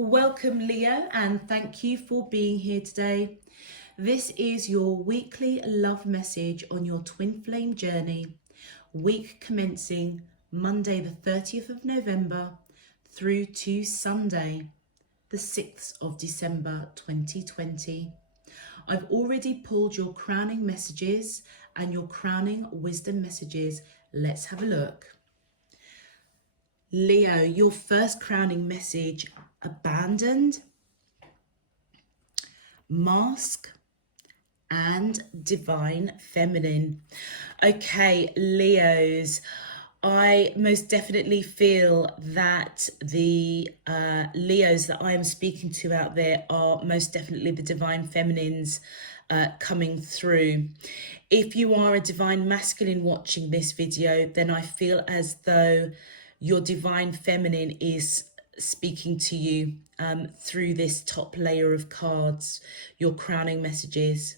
Welcome, Leo, and thank you for being here today. This is your weekly love message on your twin flame journey, week commencing Monday, the 30th of November, through to Sunday, the 6th of December 2020. I've already pulled your crowning messages and your crowning wisdom messages. Let's have a look. Leo, your first crowning message: abandoned, mask, and divine feminine. Okay, Leos, I most definitely feel that the Leos that I am speaking to out there are most definitely the divine feminines coming through. If you are a divine masculine watching this video, then I feel as though your divine feminine is speaking to you through this top layer of cards, your crowning messages.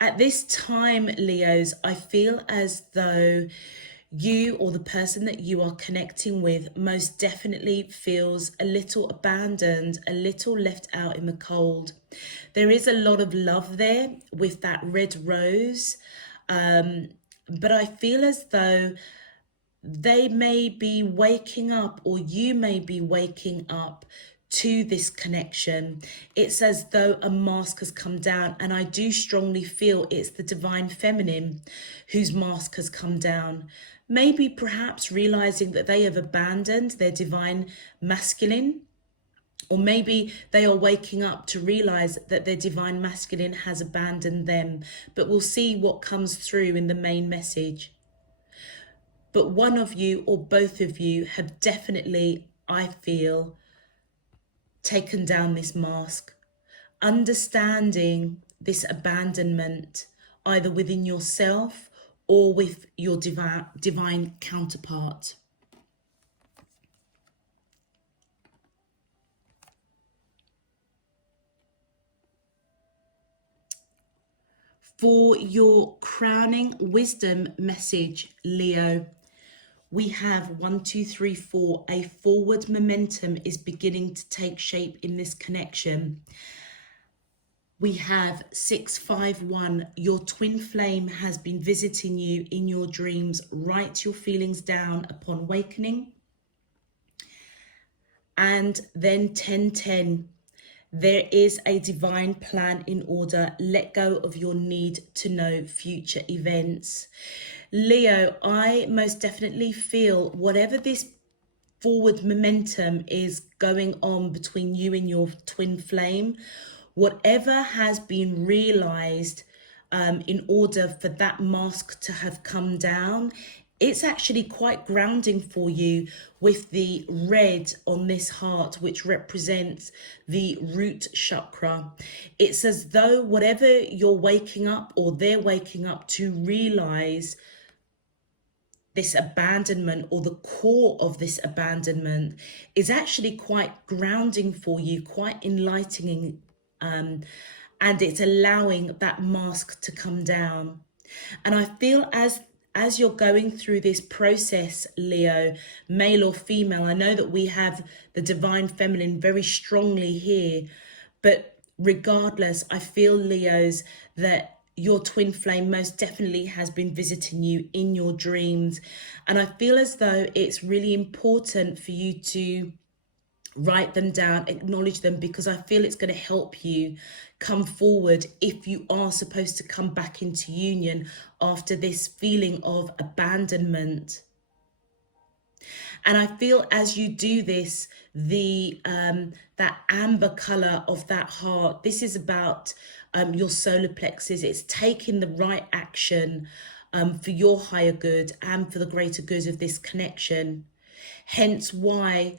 At this time, Leos, I feel as though you or the person that you are connecting with most definitely feels a little abandoned, a little left out in the cold. There is a lot of love there with that red rose, but I feel as though they may be waking up, or you may be waking up to this connection. It's as though a mask has come down, and I do strongly feel it's the divine feminine whose mask has come down. Maybe perhaps realizing that they have abandoned their divine masculine, or maybe they are waking up to realize that their divine masculine has abandoned them. But we'll see what comes through in the main message. But one of you or both of you have definitely, I feel, taken down this mask, understanding this abandonment, either within yourself or with your divine counterpart. For your crowning wisdom message, Leo, we have 1, 2, 3, 4. A forward momentum is beginning to take shape in this connection. We have 6, 5, 1. Your twin flame has been visiting you in your dreams. Write your feelings down upon awakening. And then 10, 10. There is a divine plan in order. Let go of your need to know future events. Leo, I most definitely feel whatever this forward momentum is going on between you and your twin flame, whatever has been realized in order for that mask to have come down, it's actually quite grounding for you with the red on this heart, which represents the root chakra. It's as though whatever you're waking up, or they're waking up to realize, this abandonment, or the core of this abandonment, is actually quite grounding for you, quite enlightening, and it's allowing that mask to come down. And I feel as you're going through this process, Leo, male or female, I know that we have the divine feminine very strongly here, but regardless, I feel, Leos, that your twin flame most definitely has been visiting you in your dreams. And I feel as though it's really important for you to write them down, acknowledge them, because I feel it's going to help you come forward if you are supposed to come back into union after this feeling of abandonment. And I feel as you do this, the that amber color of that heart, this is about your solar plexus. It's taking the right action for your higher good and for the greater good of this connection. Hence why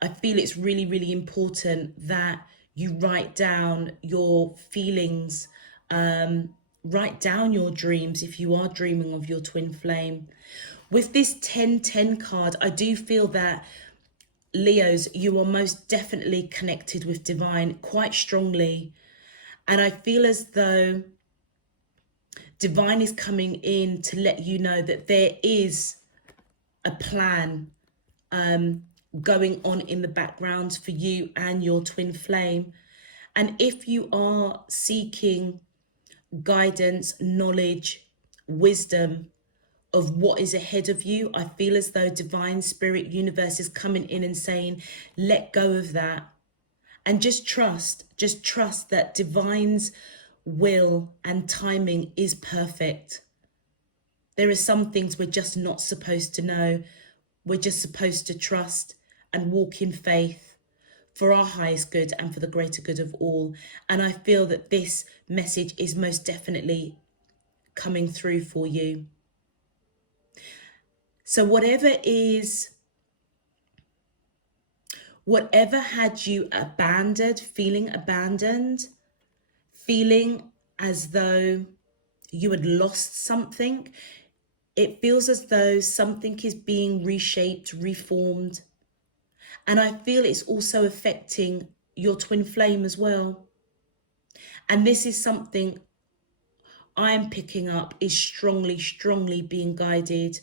I feel it's really, really important that you write down your feelings, write down your dreams if you are dreaming of your twin flame. With this 10-10 card, I do feel that, Leos, you are most definitely connected with divine quite strongly. And I feel as though divine is coming in to let you know that there is a plan, going on in the background for you and your twin flame. And if you are seeking guidance, knowledge, wisdom of what is ahead of you, I feel as though divine spirit universe is coming in and saying, let go of that. And just trust that divine's will and timing is perfect. There are some things we're just not supposed to know. We're just supposed to trust and walk in faith for our highest good and for the greater good of all. And I feel that this message is most definitely coming through for you. So whatever had you abandoned, feeling as though you had lost something, it feels as though something is being reshaped, reformed. And I feel it's also affecting your twin flame as well. And this is something I'm picking up is strongly being guided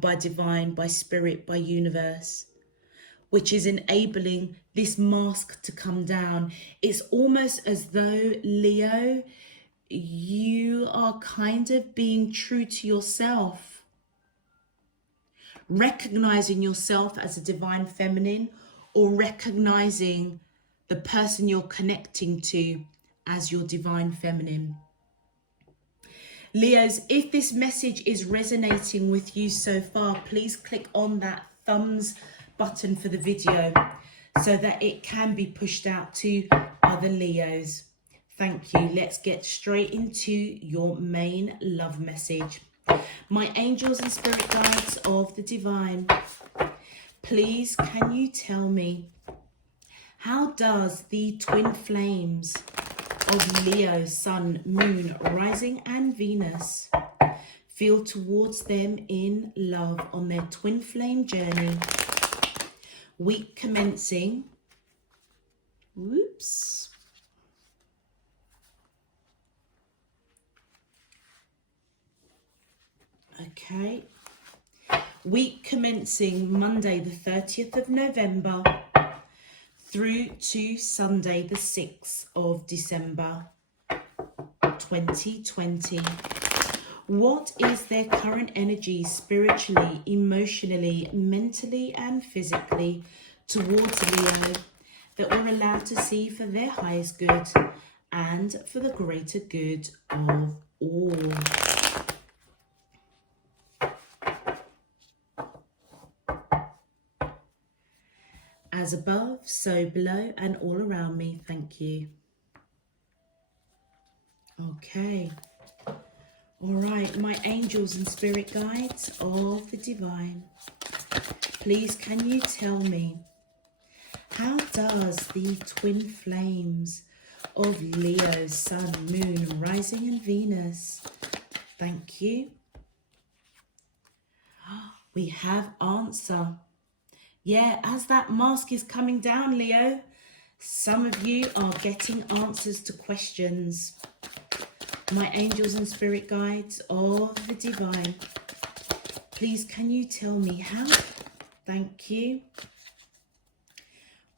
by divine, by spirit, by universe, which is enabling this mask to come down. It's almost as though, Leo, you are kind of being true to yourself, recognizing yourself as a divine feminine, or recognizing the person you're connecting to as your divine feminine. Leos, if this message is resonating with you so far, please click on that thumbs button for the video so that it can be pushed out to other Leos. Thank you. Let's get straight into your main love message. My angels and spirit guides of the divine, please can you tell me, how does the twin flames of Leo, Sun, Moon, Rising and Venus feel towards them in love on their twin flame journey? Week commencing, okay, week commencing Monday the 30th of November through to Sunday the 6th of December 2020. What is their current energy spiritually, emotionally, mentally and physically towards Leo that we're allowed to see for their highest good and for the greater good of all? As above, so below and all around me, thank you. Okay. All right, my angels and spirit guides of the divine, please can you tell me, how does the twin flames of Leo, Sun, Moon, Rising and Venus, thank you. We have answer. Yeah, as that mask is coming down, Leo, some of you are getting answers to questions. My angels and spirit guides of the divine, please can you tell me how? Thank you.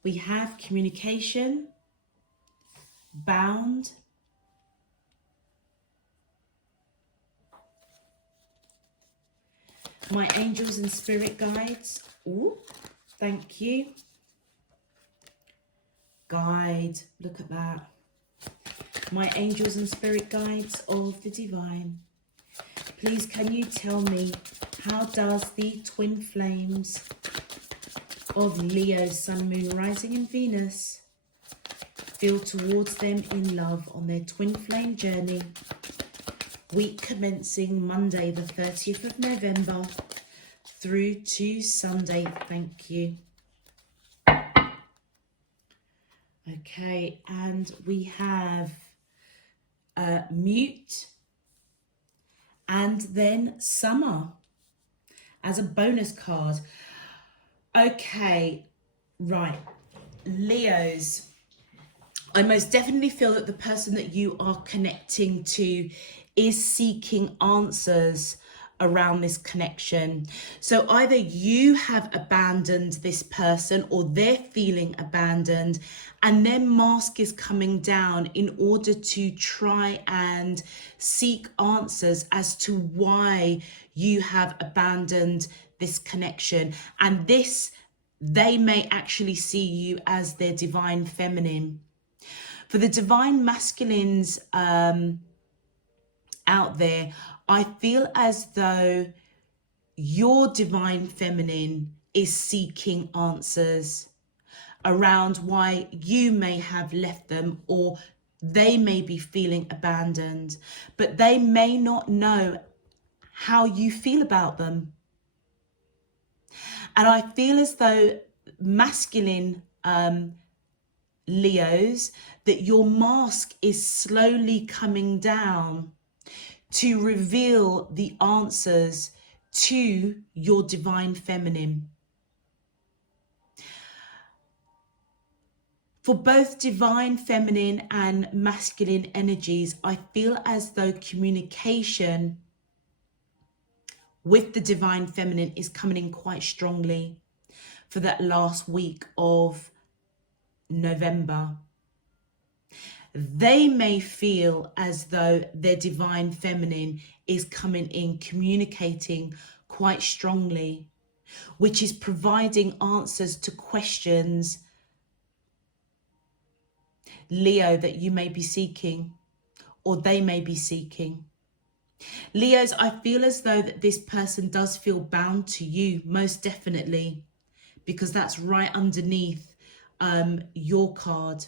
We have communication, bound, my angels and spirit guides, thank you. Guide, look at that. My angels and spirit guides of the divine, please can you tell me, how does the twin flames of Leo, Sun, Moon, Rising and Venus feel towards them in love on their twin flame journey? Week commencing Monday the 30th of November through to Sunday, thank you. Okay, and we have mute and then summer as a bonus card. Okay, right, Leos, I most definitely feel that the person that you are connecting to is seeking answers around this connection. So either you have abandoned this person or they're feeling abandoned, and their mask is coming down in order to try and seek answers as to why you have abandoned this connection. And this, they may actually see you as their divine feminine. For the divine masculines out there, I feel as though your divine feminine is seeking answers around why you may have left them, or they may be feeling abandoned, but they may not know how you feel about them. And I feel as though masculine Leos, that your mask is slowly coming down to reveal the answers to your divine feminine. For both divine feminine and masculine energies, I feel as though communication with the divine feminine is coming in quite strongly for that last week of November. They may feel as though their divine feminine is coming in, communicating quite strongly, which is providing answers to questions, Leo, that you may be seeking, or they may be seeking. Leos, I feel as though that this person does feel bound to you, most definitely, because that's right underneath your card.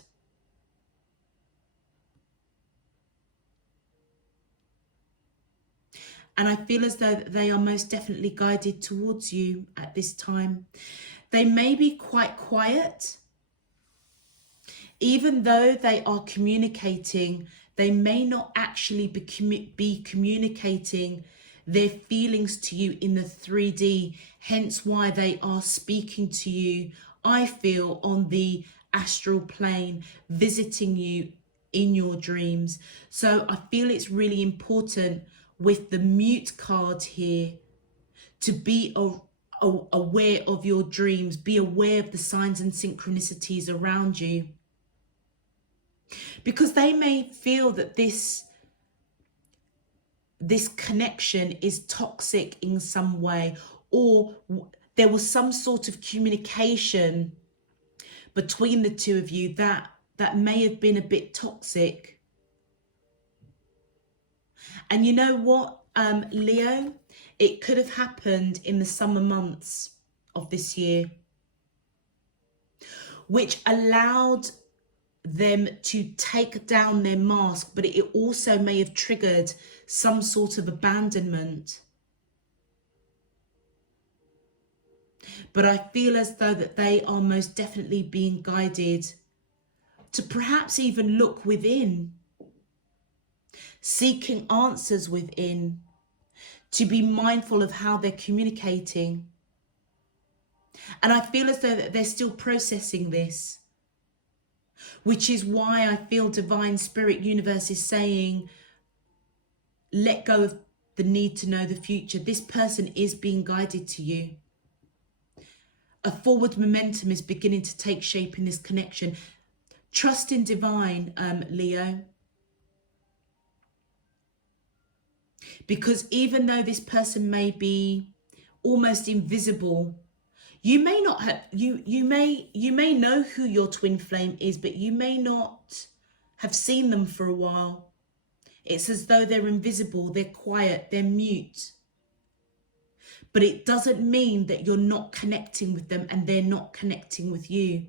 And I feel as though they are most definitely guided towards you at this time. They may be quite quiet. Even though they are communicating, they may not actually be communicating their feelings to you in the 3D, hence why they are speaking to you, I feel, on the astral plane, visiting you in your dreams. So I feel it's really important with the mute card here to be aware of your dreams, be aware of the signs and synchronicities around you. Because they may feel that this connection is toxic in some way, or there was some sort of communication between the two of you that may have been a bit toxic. And you know what, Leo? It could have happened in the summer months of this year, which allowed them to take down their mask, but it also may have triggered some sort of abandonment. But I feel as though that they are most definitely being guided to perhaps even look within, seeking answers within, to be mindful of how they're communicating. And I feel as though that they're still processing this, which is why I feel Divine Spirit Universe is saying, let go of the need to know the future. This person is being guided to you. A forward momentum is beginning to take shape in this connection. Trust in divine, Leo. Because even though this person may be almost invisible, you may not have, you may know who your twin flame is, but you may not have seen them for a while. It's as though they're invisible, they're quiet, they're mute. But it doesn't mean that you're not connecting with them and they're not connecting with you.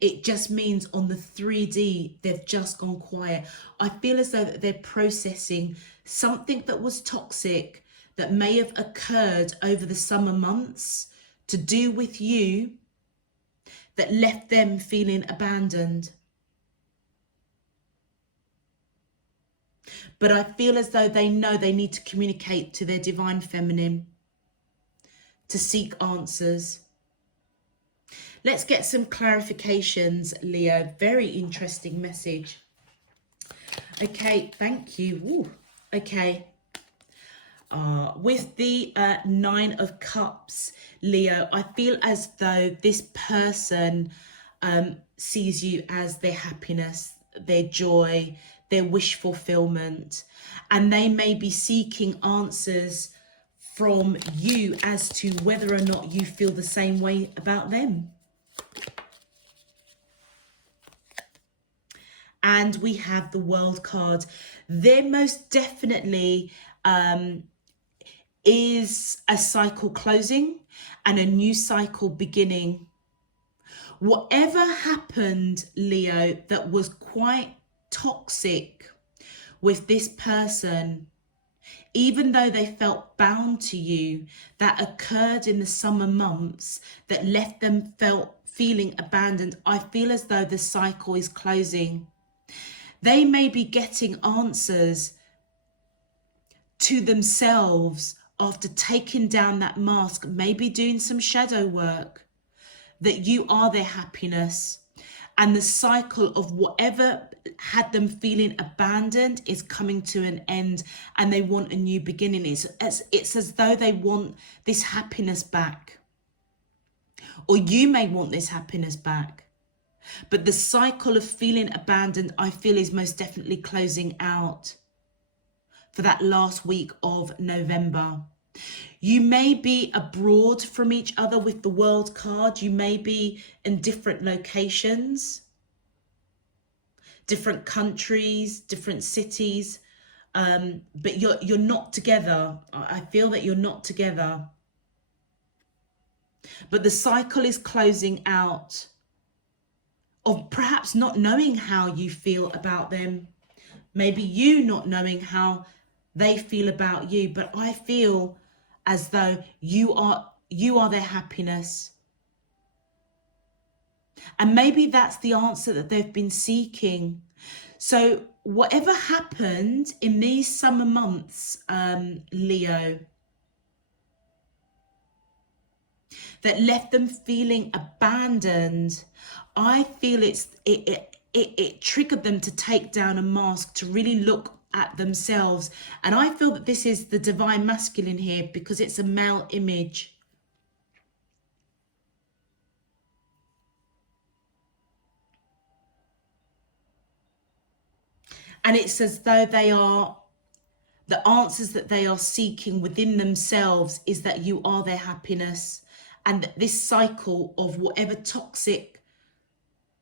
It just means on the 3D, they've just gone quiet. I feel as though that they're processing something that was toxic that may have occurred over the summer months to do with you, that left them feeling abandoned. But I feel as though they know they need to communicate to their divine feminine to seek answers. Let's get some clarifications, Leo. Very interesting message. Okay, thank you. Ooh, okay. With the Nine of Cups, Leo, I feel as though this person sees you as their happiness, their joy, their wish fulfillment, and they may be seeking answers from you as to whether or not you feel the same way about them. And we have the World card. There most definitely is a cycle closing and a new cycle beginning. Whatever happened, Leo, that was quite toxic with this person, even though they felt bound to you, that occurred in the summer months that left them feeling abandoned, I feel as though the cycle is closing. They may be getting answers to themselves after taking down that mask, maybe doing some shadow work, that you are their happiness. And the cycle of whatever had them feeling abandoned is coming to an end, and they want a new beginning. It's as though they want this happiness back. Or you may want this happiness back. But the cycle of feeling abandoned, I feel, is most definitely closing out for that last week of November. You may be abroad from each other with the World card. You may be in different locations, different countries, different cities, but you're not together. I feel that you're not together. But the cycle is closing out of perhaps not knowing how you feel about them. Maybe you not knowing how they feel about you, but I feel as though you are their happiness. And maybe that's the answer that they've been seeking. So whatever happened in these summer months, Leo, that left them feeling abandoned, I feel it triggered them to take down a mask, to really look at themselves. And I feel that this is the divine masculine here because it's a male image. And it's as though the answers that they are seeking within themselves is that you are their happiness. And that this cycle of whatever toxic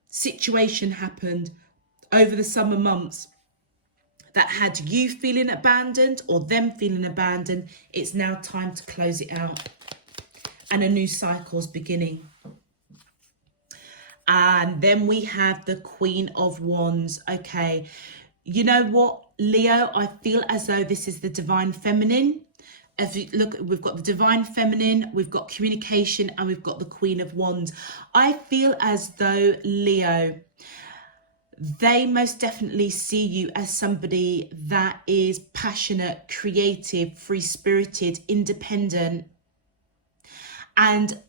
situation happened over the summer months that had you feeling abandoned or them feeling abandoned, it's now time to close it out. And a new cycle's beginning. And then we have the Queen of Wands. Okay, you know what, Leo? I feel as though this is the divine feminine. If you look, we've got the divine feminine, we've got communication, and we've got the Queen of Wands. I feel as though, Leo, they most definitely see you as somebody that is passionate, creative, free-spirited, independent. And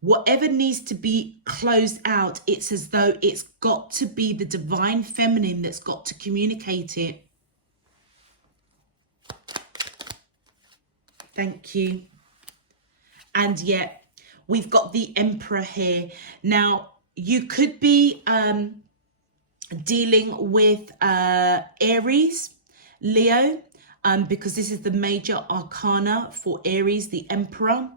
whatever needs to be closed out, it's as though it's got to be the divine feminine that's got to communicate it. Thank you. And yet we've got the Emperor here. Now, you could be dealing with Aries, Leo, because this is the major arcana for Aries, the Emperor.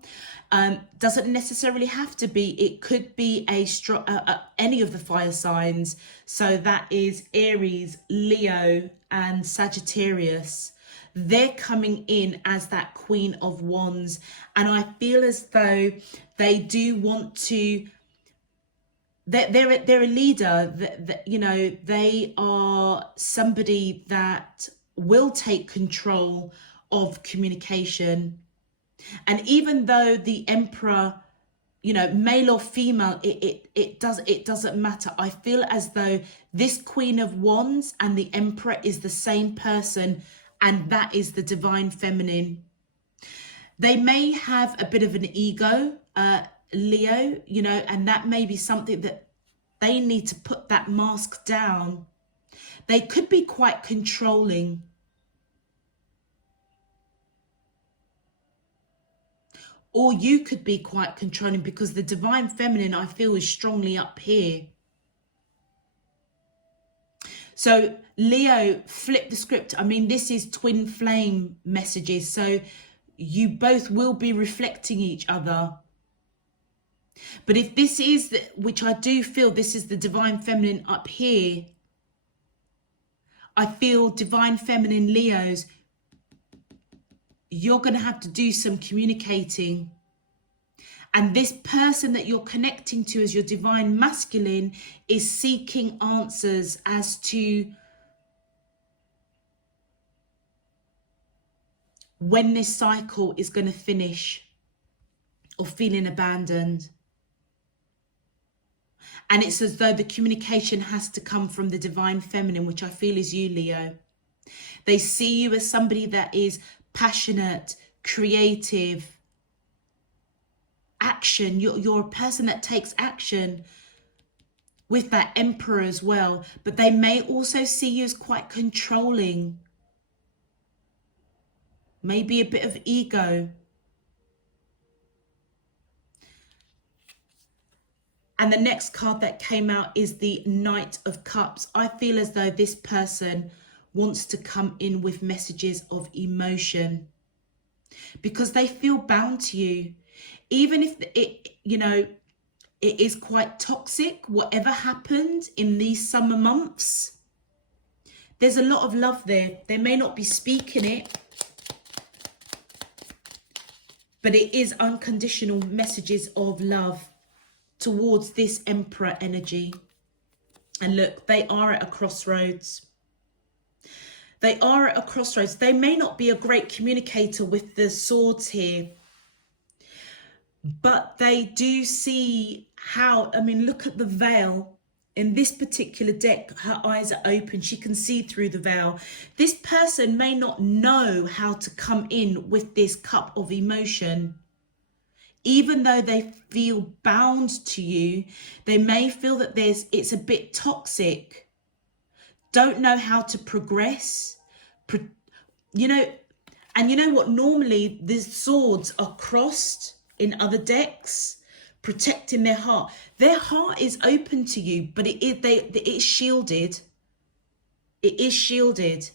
Doesn't necessarily have to be. It could be any of the fire signs. So that is Aries, Leo, and Sagittarius. They're coming in as that Queen of Wands, and I feel as though they do want to. They're a leader. That you know, they are somebody that will take control of communication. And even though the Emperor, you know, male or female, it doesn't matter. I feel as though this Queen of Wands and the Emperor is the same person. And that is the divine feminine. They may have a bit of an ego, Leo, you know, and that may be something that they need to put that mask down. They could be quite controlling. Or you could be quite controlling, because the divine feminine, I feel, is strongly up here. So Leo, flip the script. I mean, this is twin flame messages. So you both will be reflecting each other. But if this is, which I do feel this is the divine feminine up here, I feel divine feminine Leos, you're going to have to do some communicating. And this person that you're connecting to as your divine masculine is seeking answers as to when this cycle is going to finish, or feeling abandoned. And it's as though the communication has to come from the divine feminine, which I feel is you, Leo. They see you as somebody that is passionate, creative, action. You're a person that takes action, with that Emperor as well. But they may also see you as quite controlling. Maybe a bit of ego. And the next card that came out is the Knight of Cups. I feel as though this person wants to come in with messages of emotion, because they feel bound to you. Even if it, you know, it is quite toxic, whatever happened in these summer months, there's a lot of love there. They may not be speaking it, but it is unconditional messages of love towards this Emperor energy. And look, they are at a crossroads. They are at a crossroads. They may not be a great communicator with the swords here, but they do see how, I mean, look at the veil. In this particular deck, her eyes are open. She can see through the veil. This person may not know how to come in with this cup of emotion. Even though they feel bound to you, they may feel that it's a bit toxic. Don't know how to progress. You know, and you know what? Normally, the swords are crossed in other decks, protecting their heart. Their heart is open to you, but it's shielded. It is shielded.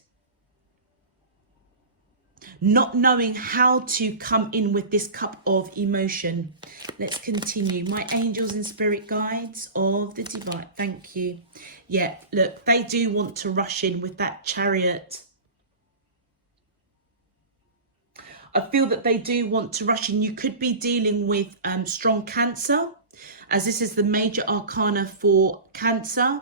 Not knowing how to come in with this cup of emotion. Let's continue. My angels and spirit guides of the divine. Thank you. Yeah, look, they do want to rush in with that Chariot. I feel that they do want to rush in. You could be dealing with strong Cancer, as this is the major arcana for Cancer.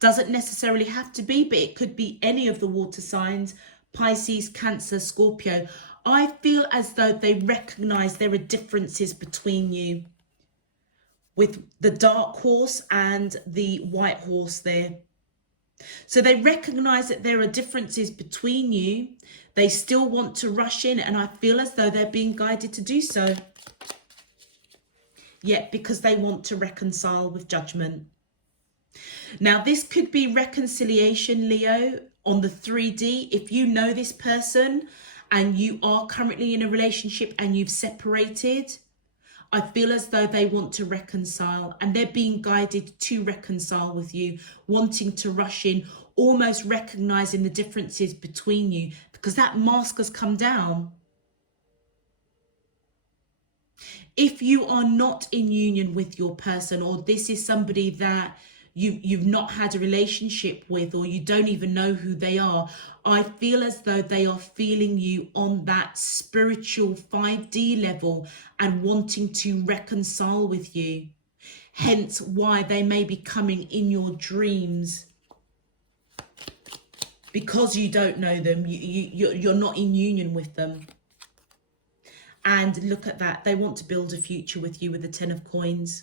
Doesn't necessarily have to be, but it could be any of the water signs. Pisces, Cancer, Scorpio. I feel as though they recognize there are differences between you, with the dark horse and the white horse there. So they recognize that there are differences between you. They still want to rush in, and I feel as though they're being guided to do so. Yeah, because they want to reconcile with Judgment. Now, this could be reconciliation, Leo, on the 3D. If you know this person and you are currently in a relationship and you've separated, I feel as though they want to reconcile, and they're being guided to reconcile with you, wanting to rush in, almost recognizing the differences between you, because that mask has come down. If you are not in union with your person, or this is somebody that you've not had a relationship with, or you don't even know who they are, I feel as though they are feeling you on that spiritual 5D level and wanting to reconcile with you. Hence why they may be coming in your dreams, because you don't know them. You're not in union with them. And look at that. They want to build a future with you with the 10 of coins.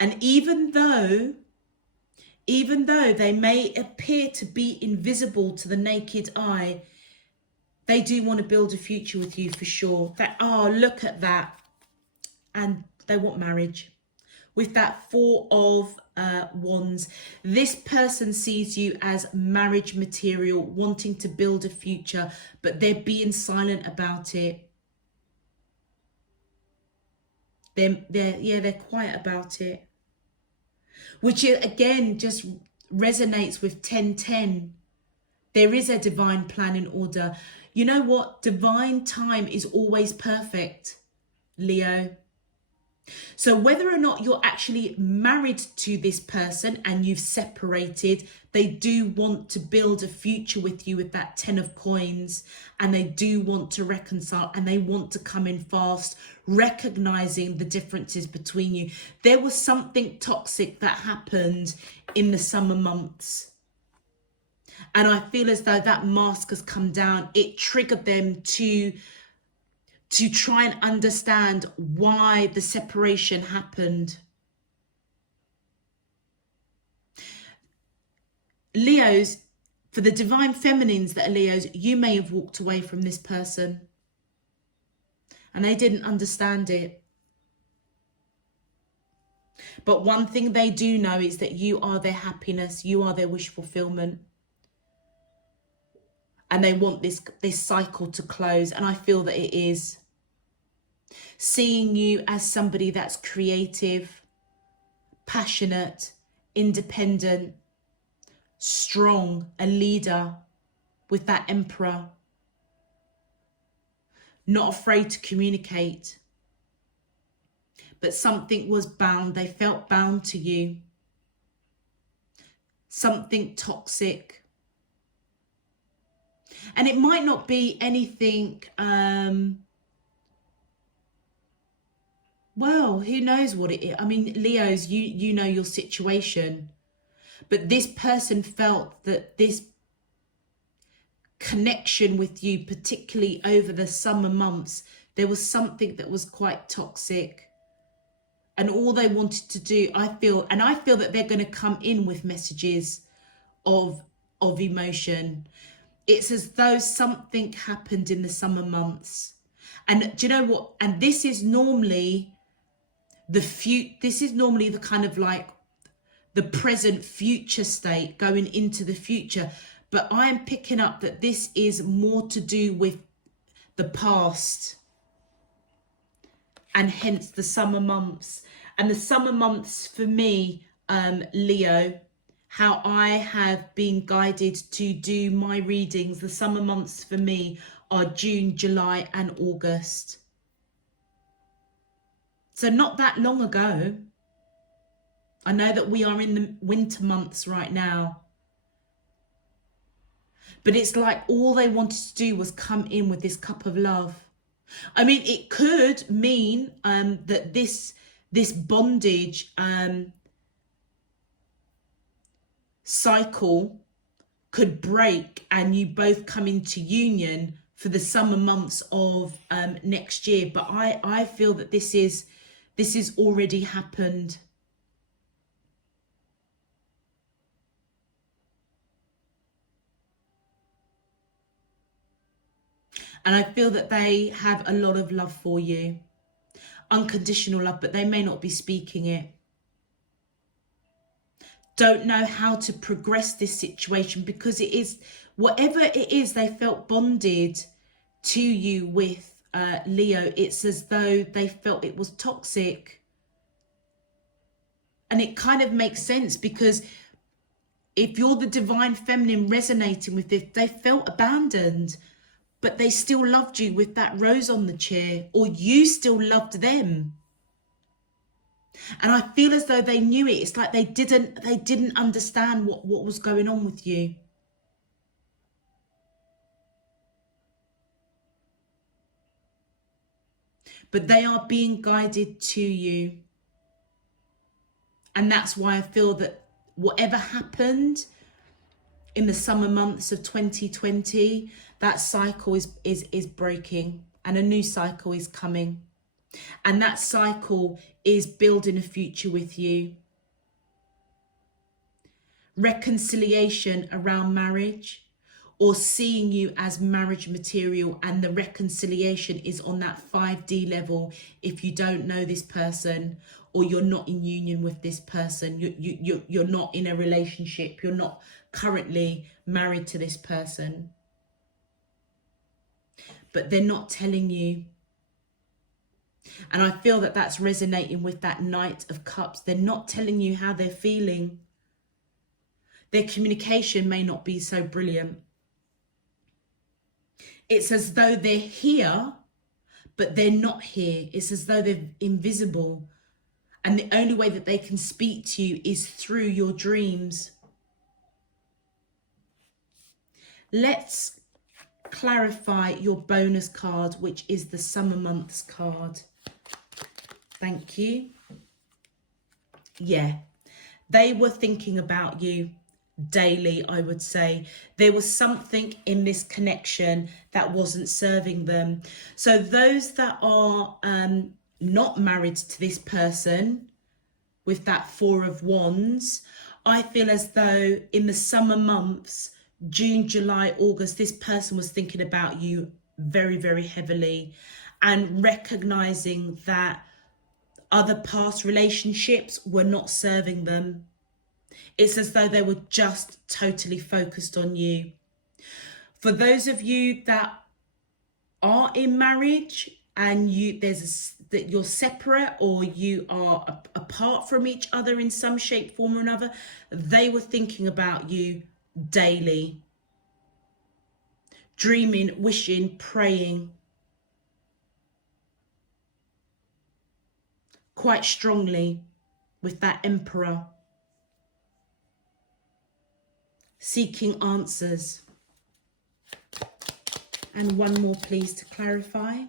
And even though they may appear to be invisible to the naked eye, they do want to build a future with you for sure. That, oh, look at that. And they want marriage. With that 4 of Wands. This person sees you as marriage material, wanting to build a future, but they're being silent about it. They're quiet about it, which again just resonates with 1010. There is a divine plan in order. You know what? Divine time is always perfect, Leo. So whether or not you're actually married to this person and you've separated, they do want to build a future with you with that 10 of coins, and they do want to reconcile, and they want to come in fast, recognizing the differences between you. There was something toxic that happened in the summer months. And I feel as though that mask has come down. It triggered them to try and understand why the separation happened. Leos, for the divine feminines that are Leos, you may have walked away from this person and they didn't understand it. But one thing they do know is that you are their happiness, you are their wish fulfillment. And they want this cycle to close, and I feel that it is. Seeing you as somebody that's creative, passionate, independent, strong, a leader with that Emperor. Not afraid to communicate. But something was bound. They felt bound to you. Something toxic. And it might not be anything, well, who knows what it is. I mean, Leos, you know your situation. But this person felt that this connection with you, particularly over the summer months, there was something that was quite toxic. And all they wanted to do, I feel that they're going to come in with messages of emotion. It's as though something happened in the summer months. And do you know what? And this is normally the kind of like the present future state going into the future. But I am picking up that this is more to do with the past. And hence the summer months. And the summer months for me, Leo, how I have been guided to do my readings, the summer months for me are June, July and August. So not that long ago. I know that we are in the winter months right now. But it's like all they wanted to do was come in with this cup of love. I mean, it could mean that this bondage cycle could break and you both come into union for the summer months of next year. But I feel that this is already happened. And I feel that they have a lot of love for you. Unconditional love, but they may not be speaking it. Don't know how to progress this situation because it is, whatever it is they felt bonded to you with, Leo, it's as though they felt it was toxic. And it kind of makes sense because if you're the divine feminine resonating with this, they felt abandoned. But they still loved you with that rose on the chair, or you still loved them. And I feel as though they knew it. It's like they didn't understand what was going on with you. But they are being guided to you. And that's why I feel that whatever happened in the summer months of 2020, that cycle is breaking and a new cycle is coming. And that cycle is building a future with you. Reconciliation around marriage, or seeing you as marriage material, and the reconciliation is on that 5D level. If you don't know this person, or you're not in union with this person, you're not in a relationship, you're not currently married to this person, but they're not telling you. And I feel that that's resonating with that Knight of Cups. They're not telling you how they're feeling. Their communication may not be so brilliant. It's as though they're here, but they're not here. It's as though they're invisible. And the only way that they can speak to you is through your dreams. Let's clarify your bonus card, which is the summer months card. Thank you. Yeah, they were thinking about you daily, I would say. There was something in this connection that wasn't serving them. So those that are not married to this person with that Four of Wands, I feel as though in the summer months, June, July, August, this person was thinking about you very, very heavily, and recognizing that other past relationships were not serving them. It's as though they were just totally focused on you. For those of you that are in marriage and that you're separate, or you are apart from each other in some shape, form or another, they were thinking about you daily. Dreaming, wishing, praying. Quite strongly with that Emperor. Seeking answers. And one more, please, to clarify.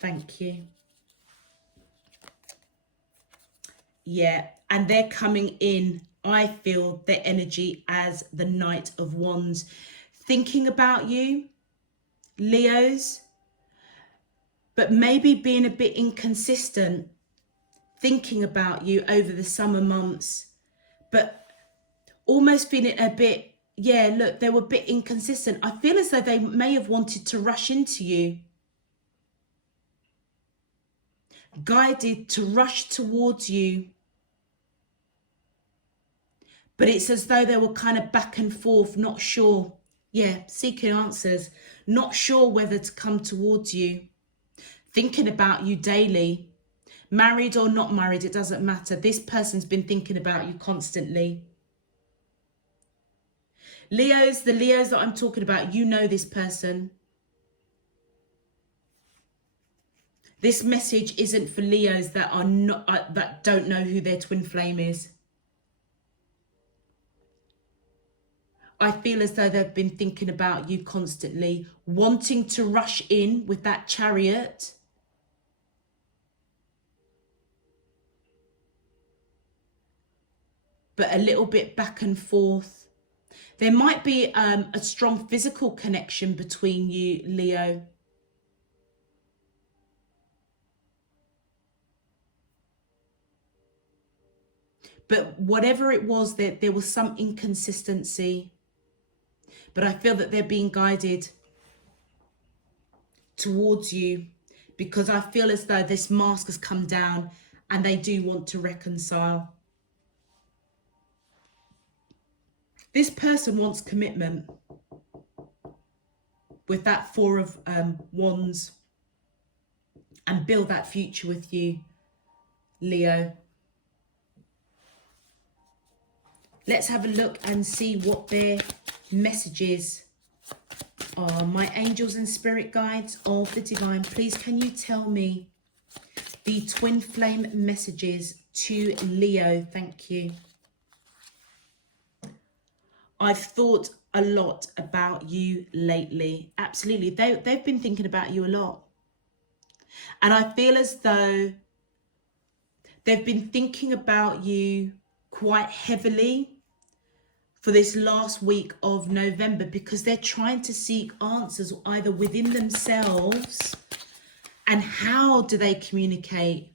Thank you. Yeah, and they're coming in, I feel, their energy as the Knight of Wands. Thinking about you, Leos, but maybe being a bit inconsistent. Thinking about you over the summer months, but almost feeling a bit, yeah, look, they were a bit inconsistent. I feel as though they may have wanted to rush into you. Guided to rush towards you. But it's as though they were kind of back and forth, not sure. Yeah, seeking answers. Not sure whether to come towards you. Thinking about you daily. Married or not married, it doesn't matter. This person's been thinking about you constantly. Leos, the Leos that I'm talking about, you know this person. This message isn't for Leos that are not that don't know who their twin flame is. I feel as though they've been thinking about you constantly, wanting to rush in with that Chariot. But a little bit back and forth. There might be a strong physical connection between you, Leo. But whatever it was, there was some inconsistency. But I feel that they're being guided towards you, because I feel as though this mask has come down and they do want to reconcile. This person wants commitment with that Four of Wands, and build that future with you, Leo. Let's have a look and see what their messages are. My angels and spirit guides of the divine, please can you tell me the twin flame messages to Leo? Thank you. I've thought a lot about you lately. Absolutely. They've been thinking about you a lot. And I feel as though they've been thinking about you quite heavily for this last week of November, because they're trying to seek answers either within themselves, and how do they communicate?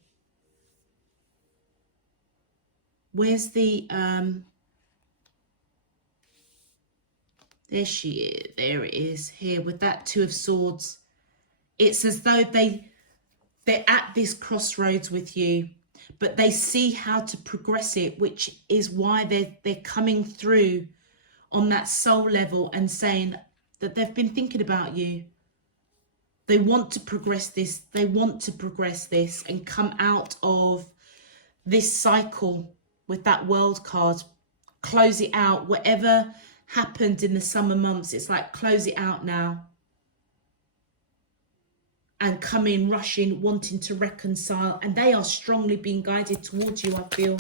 Where's the There she is. There it is. Here with that Two of Swords. It's as though they're at this crossroads with you, but they see how to progress it, which is why they're coming through on that soul level and saying that they've been thinking about you. They want to progress this. They want to progress this and come out of this cycle with that World card. Close it out. Whatever happened in the summer months, it's like close it out now. And come in rushing, wanting to reconcile. And they are strongly being guided towards you, I feel.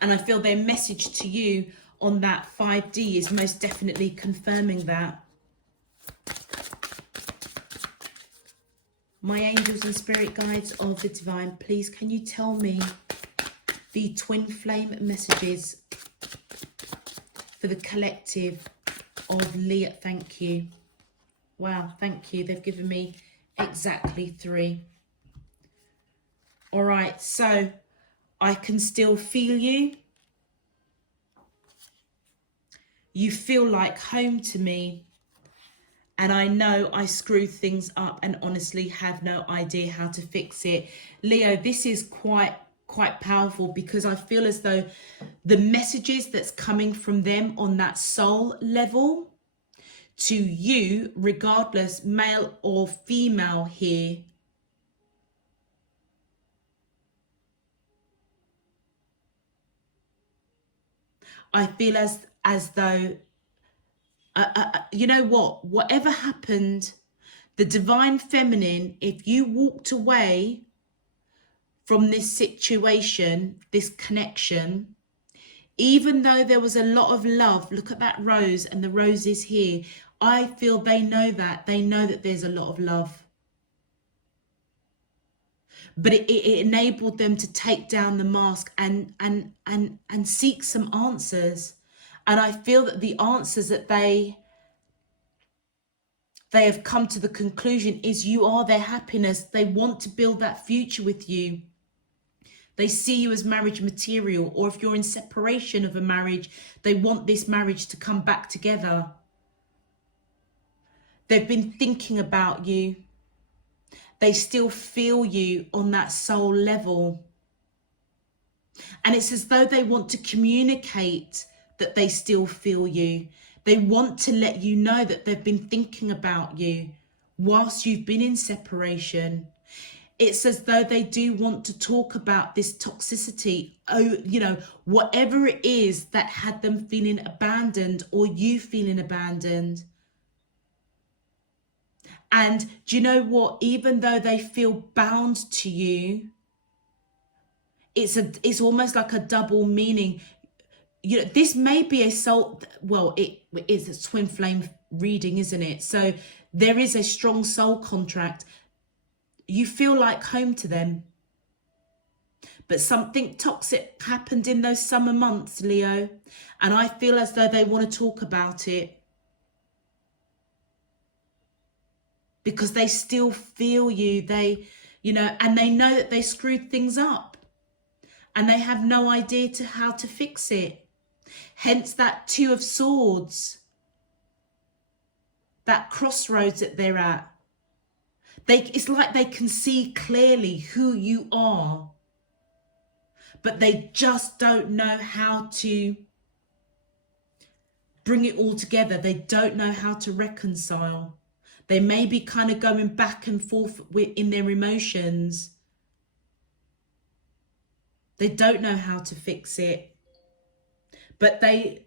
And I feel their message to you on that 5D is most definitely confirming that. My angels and spirit guides of the divine, please can you tell me the twin flame messages for the collective of Leah? Thank you. Wow, thank you. They've given me exactly 3. All right, so I can still feel you. You feel like home to me. And I know I screwed things up and honestly have no idea how to fix it. Leo, this is quite powerful because I feel as though the messages that's coming from them on that soul level to you, regardless male or female here, I feel as though you know what, whatever happened, the divine feminine, if you walked away from this situation, this connection, even though there was a lot of love, look at that rose and the rose is here, I feel they know that there's a lot of love. But it enabled them to take down the mask and seek some answers. And I feel that the answers that they have come to the conclusion is you are their happiness. They want to build that future with you. They see you as marriage material, or if you're in separation of a marriage, they want this marriage to come back together. They've been thinking about you. They still feel you on that soul level. And it's as though they want to communicate that they still feel you. They want to let you know that they've been thinking about you whilst you've been in separation. It's as though they do want to talk about this toxicity, you know, whatever it is that had them feeling abandoned or you feeling abandoned. And do you know what? Even though they feel bound to you, it's almost like a double meaning. You know, this may be a soul, well, it is a twin flame reading, isn't it? So there is a strong soul contract. You feel like home to them. But something toxic happened in those summer months, Leo. And I feel as though they want to talk about it. Because they still feel you. They, you know, and they know that they screwed things up. And they have no idea how to fix it. Hence that Two of Swords. That crossroads that they're at. It's like they can see clearly who you are, but they just don't know how to bring it all together. They don't know how to reconcile. They may be kind of going back and forth in their emotions. They don't know how to fix it, but they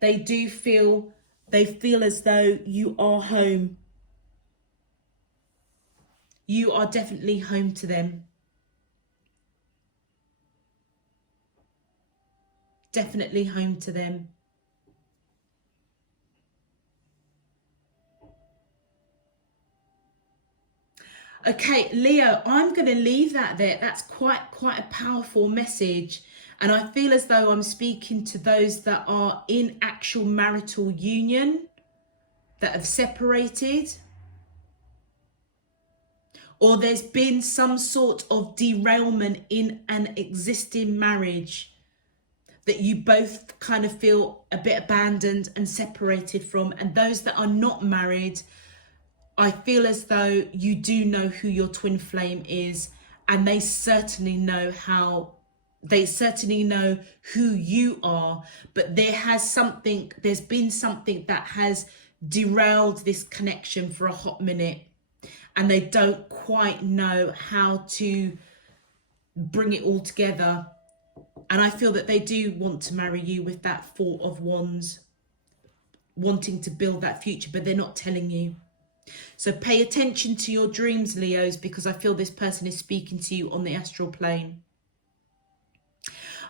feel as though you are home. You are definitely home to them. Definitely home to them. Okay, Leo, I'm going to leave that there. That's quite a powerful message. And I feel as though I'm speaking to those that are in actual marital union, that have separated. Or there's been some sort of derailment in an existing marriage. that you both kind of feel a bit abandoned and separated from. And those that are not married, I feel as though you do know who your twin flame is, and they certainly know who you are. But there's been something that has derailed this connection for a hot minute, and they don't quite know how to bring it all together. And I feel that they do want to marry you with that Four of Wands, wanting to build that future, but they're not telling you. So pay attention to your dreams, Leos, because I feel this person is speaking to you on the astral plane.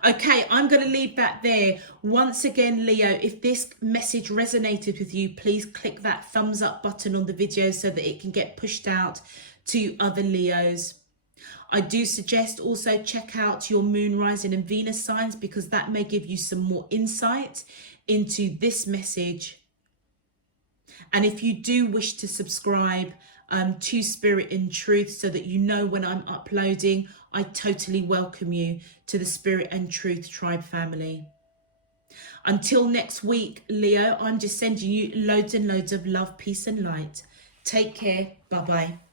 Okay, I'm going to leave that there. Once again, Leo, if this message resonated with you, please click that thumbs up button on the video so that it can get pushed out to other Leos. I do suggest also check out your moon, rising and Venus signs, because that may give you some more insight into this message. And if you do wish to subscribe to Spirit in Truth so that you know when I'm uploading, I totally welcome you to the Spirit and Truth Tribe family. Until next week, Leo, I'm just sending you loads and loads of love, peace and light. Take care. Bye-bye.